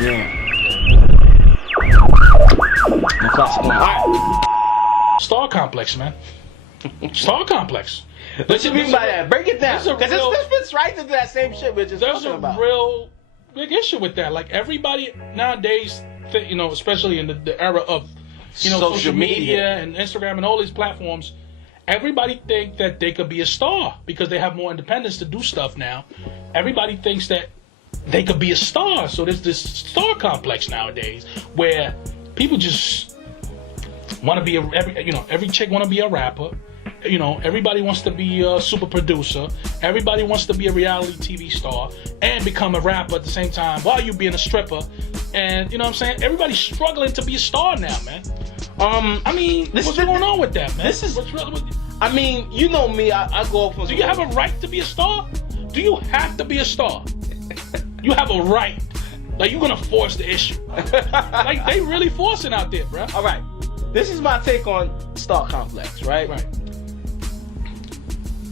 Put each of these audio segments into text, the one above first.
Yeah. No classic one. All right. Star complex, man. Star complex. What you mean by that? Break it down. Because this fits right into that same shit we're just talking about. There's a real big issue with that. Like, everybody nowadays, especially in the era of, social media and Instagram and all these platforms, everybody think that they could be a star because they have more independence to do stuff now. Everybody thinks that they could be a star. So there's this star complex nowadays where people just want to be every chick want to be a rapper. Everybody wants to be a super producer. Everybody wants to be a reality TV star and become a rapper at the same time while you being a stripper. And you know what I'm saying? Everybody's struggling to be a star now, man. What's going on with that, man? You know me. I go up. Do you have a right to be a star? Do you have to be a star? You have a right. Like, you're gonna force the issue. Like, they really forcing out there, bro. All right. This is my take on star complex, right? Right.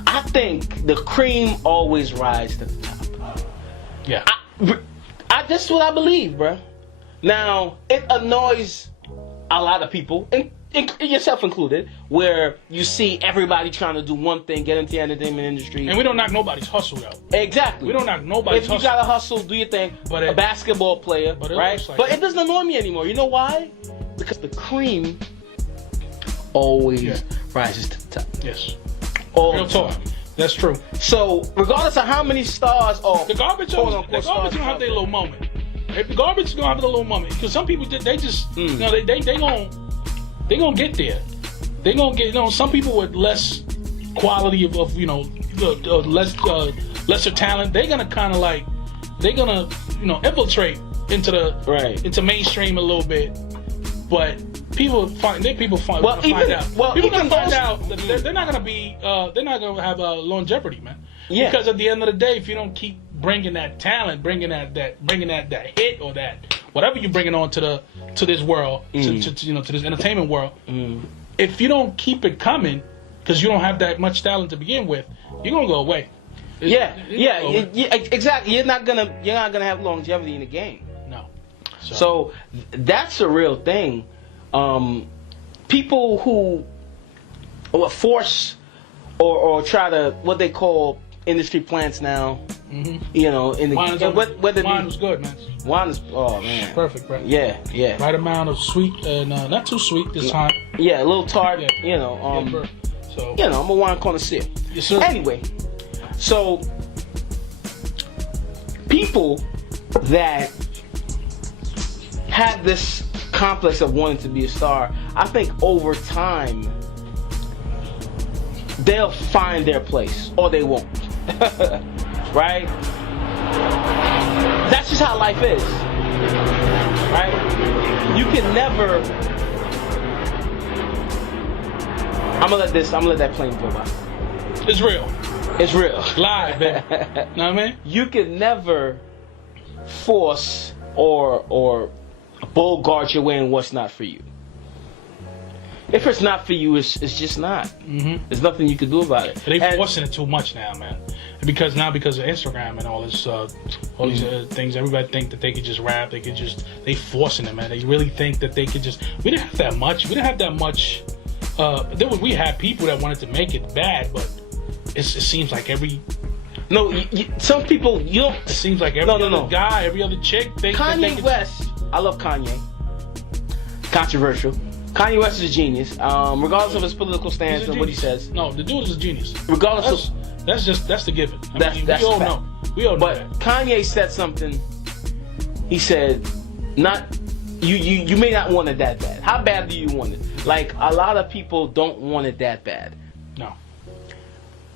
I think the cream always rises to the top. Yeah. That's what I believe, bro. Now, it annoys a lot of people, and yourself included, where you see everybody trying to do one thing, get into the entertainment industry. And we don't knock nobody's hustle, though. Exactly. We don't knock nobody's hustle. If you gotta hustle, do your thing. But a basketball player, right? But it doesn't annoy me anymore. You know why? Because the cream always rises to the top. Yes. Real talk. That's true. So, regardless of how many stars or the garbage gonna have their little moment. The garbage is gonna have a little moment because some people they just they gonna get there. They gonna get some people with less quality of lesser talent. They're gonna kind of like infiltrate into mainstream a little bit, but. People find out. People gonna find out that they're not gonna have a longevity, man. Yeah. Because at the end of the day, if you don't keep bringing that talent, bringing that hit or that whatever you're bringing on to this world, to this entertainment world, if you don't keep it coming, because you don't have that much talent to begin with, you're gonna go away. Exactly. You're not gonna have longevity in the game. No. So that's a real thing. People who force or try to what they call industry plants now, in the wine was good, man. Wine is man, perfect, right? Yeah. Right amount of sweet and not too sweet this time. Yeah, a little tart. Yeah. So I'm a wine connoisseur. Yes, sir. Anyway, so people that have this complex of wanting to be a star, I think over time they'll find their place or they won't. Right? That's just how life is. Right? You can never. I'm gonna let that plane go by. It's real. It's real. Live, man. Know what I mean? You can never force or guard your way in what's not for you. If it's not for you, it's just not. There's nothing you can do about it. They're forcing it too much now, man. Because of Instagram and all this, these things, everybody think that they could just rap. They forcing it, man. They really think that they could just. We didn't have that much. We had people that wanted to make it bad, but it seems like every. No, some people you don't. It seems like every other guy, every other chick. Kanye West. I love Kanye. Controversial. Kanye West is a genius. Regardless of his political stance and what he says. No, the dude is a genius. Regardless that's the given. We all know. But that. Kanye said something. He said, you may not want it that bad. How bad do you want it? Like, a lot of people don't want it that bad. No.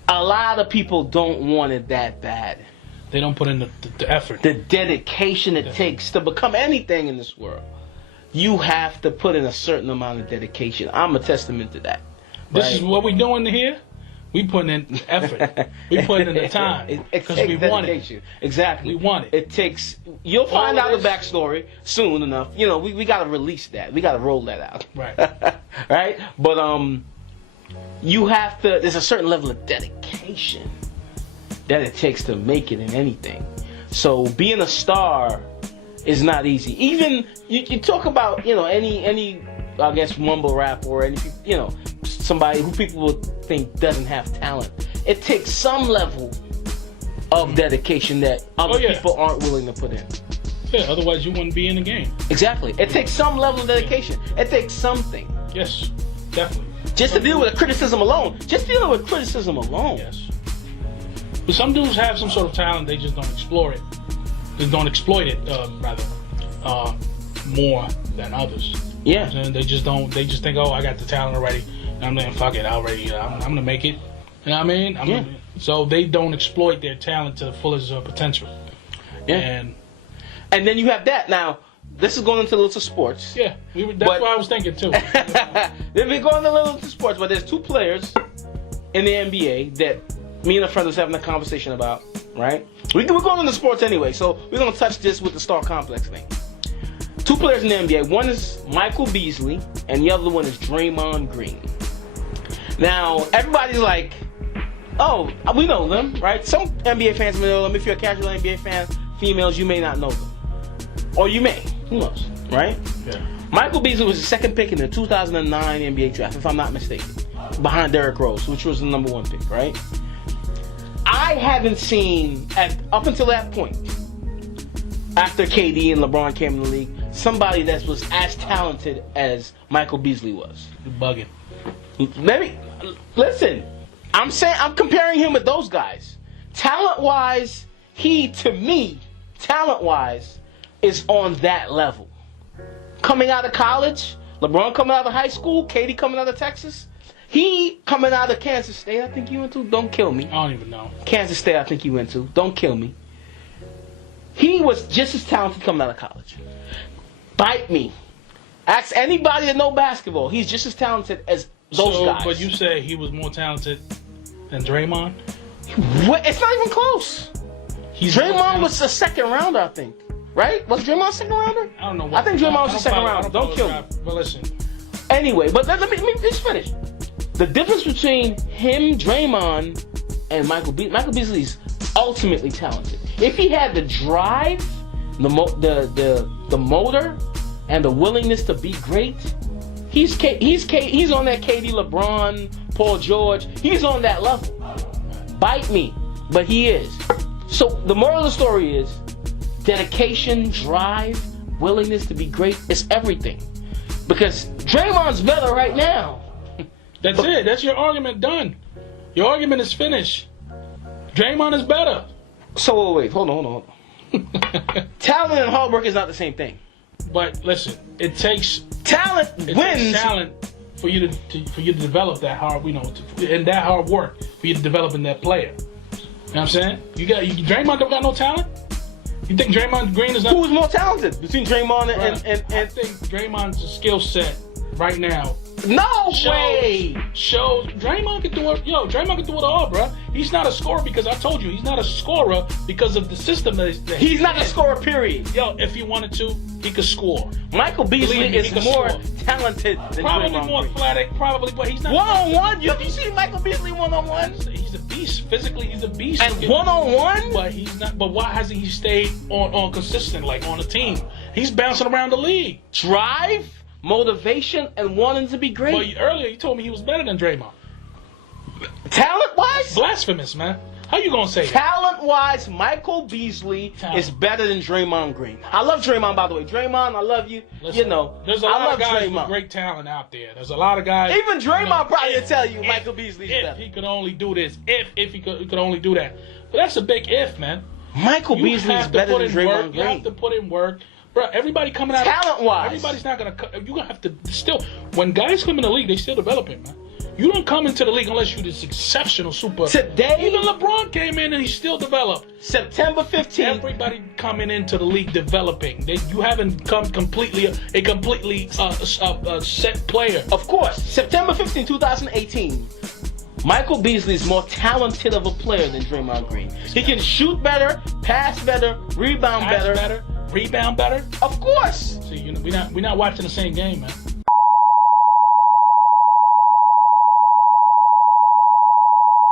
A lot of people don't want it that bad. They don't put in the effort. The dedication it takes to become anything in this world. You have to put in a certain amount of dedication. I'm a testament to that. This is what we're doing here. We putting in effort. We putting in the time. Because we want it. Exactly. We want it. It takes... You'll find out the backstory soon enough. We got to release that. We got to roll that out. Right. Right? But you have to... There's a certain level of dedication that it takes to make it in anything. So being a star is not easy. Even you talk about any I guess mumble rap or any somebody who people would think doesn't have talent. It takes some level of dedication that other people aren't willing to put in. Yeah, otherwise you wouldn't be in the game. Exactly. It takes some level of dedication. It takes something. Yes, definitely. Just to deal with criticism alone. Just dealing with criticism alone. Yes. But some dudes have some sort of talent, they just don't explore it. They don't exploit it, more than others. Yeah. And they just don't. They just think, oh, I got the talent already. I'm like, fuck it, I'm gonna make it. You know what I mean? So they don't exploit their talent to the fullest potential. Yeah. And then you have that. Now, this is going into a little sports. Yeah, that's what I was thinking too. We're going a little into sports, but there's two players in the NBA that me and a friend was having a conversation about, right? We're going into sports anyway, so we're going to touch this with the star complex thing. Two players in the NBA. One is Michael Beasley, and the other one is Draymond Green. Now, everybody's like, oh, we know them, right? Some NBA fans may know them. If you're a casual NBA fan, females, you may not know them. Or you may. Who knows, right? Yeah. Michael Beasley was the second pick in the 2009 NBA draft, if I'm not mistaken, behind Derrick Rose, which was the number one pick, right? I haven't seen, up until that point, after KD and LeBron came in the league, somebody that was as talented as Michael Beasley was. You're bugging. Maybe, listen, I'm comparing him with those guys. Talent-wise, to me, is on that level. Coming out of college, LeBron coming out of high school, KD coming out of Texas, he coming out of Kansas State, I think you went to. Don't kill me. I don't even know. Kansas State, I think you went to. Don't kill me. He was just as talented coming out of college. Bite me. Ask anybody that know basketball. He's just as talented as those guys. But you say he was more talented than Draymond? It's not even close. Draymond was a second rounder, I think. Right? Was Draymond a second rounder? I don't know. I think Draymond was a second rounder. Don't kill me. But listen. Anyway, but let me just finish. The difference between him, Draymond, and Michael Beasley's ultimately talented. If he had the drive, the motor, and the willingness to be great, he's on that KD, LeBron, Paul George. He's on that level. Bite me, but he is. So the moral of the story is dedication, drive, willingness to be great is everything. Because Draymond's better right now. That's it. That's your argument done. Your argument is finished. Draymond is better. So wait, hold on. Talent and hard work is not the same thing. But listen, it takes talent for you to develop that hard, and that hard work for you to develop in that player. You know what I'm saying? Draymond don't got no talent. You think Draymond Green is not? Who's more talented between Draymond and? I think Draymond's skill set right now. No way. Shows Draymond can do it. Draymond can do it all, bro. He's not a scorer because I told you he's not a scorer because of the system that he's not a scorer. Period. If he wanted to, he could score. Michael Beasley is more talented than probably Draymond more Green. athletic, but he's not. One-on-one? Have you seen Michael Beasley one-on-one? He's a beast. Physically, he's a beast. And one-on-one? But he's not. But why hasn't he stayed on consistent, like on a team? He's bouncing around the league. Drive, motivation, and wanting to be great. But earlier you told me he was better than Draymond. Talent-wise? Blasphemous, man. How you gonna say that? Talent-wise, Michael Beasley is better than Draymond Green. I love Draymond, by the way. Draymond, I love you. Listen, there's a lot of guys with great talent out there. There's a lot of guys. Even Draymond probably will tell you Michael Beasley's better. If he could only do this, if he could only do that. But that's a big if, man. Michael Beasley is better than Draymond Green. You have to put in work. Bro, everybody coming out talent-wise. Everybody's not gonna. You're gonna have to still. When guys come in the league, they still developing, man. You don't come into the league unless you're this exceptional super. Today, even LeBron came in and he still developed. September 15th. Everybody coming into the league developing. You haven't come completely set player. Of course, September 15th, 2018. Michael Beasley is more talented of a player than Draymond Green. He can shoot better, pass better, rebound better. Rebound better. Of course. See, we're not watching the same game, man.